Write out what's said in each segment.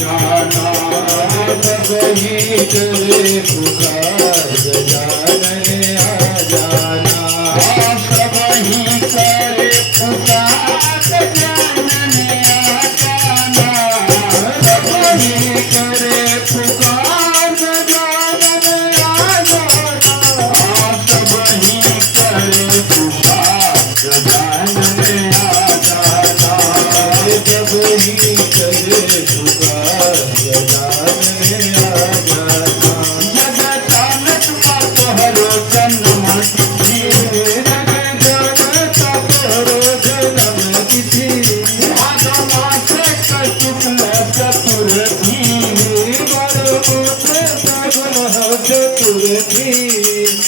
जाना सबही करे पुकार गजानन आ जाना सबही करे पुकार गजानन आ जाना सबही करे पुकार गजानन आ जाना सबही करे पुकार गजानन आ जाना सबही करे पुकार गजानन आ जाना जगतानक तोहरो जन्म तिथि जगत तोरो जन्म तिथि भादो मासे शुक्ल चतुर्थी चतुर्थी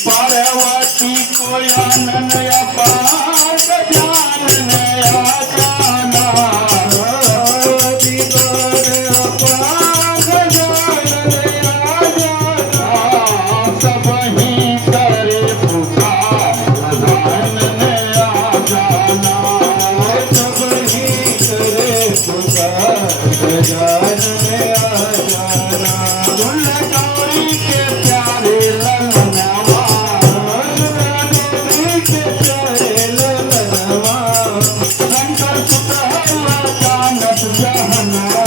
पार्वती को आनन अपार गजानन आ जाना सबही करे पुकार गजानन आ जाना दुल्हन गौरी के प्यारे ललनवा शंकर सुत जानत जहनवा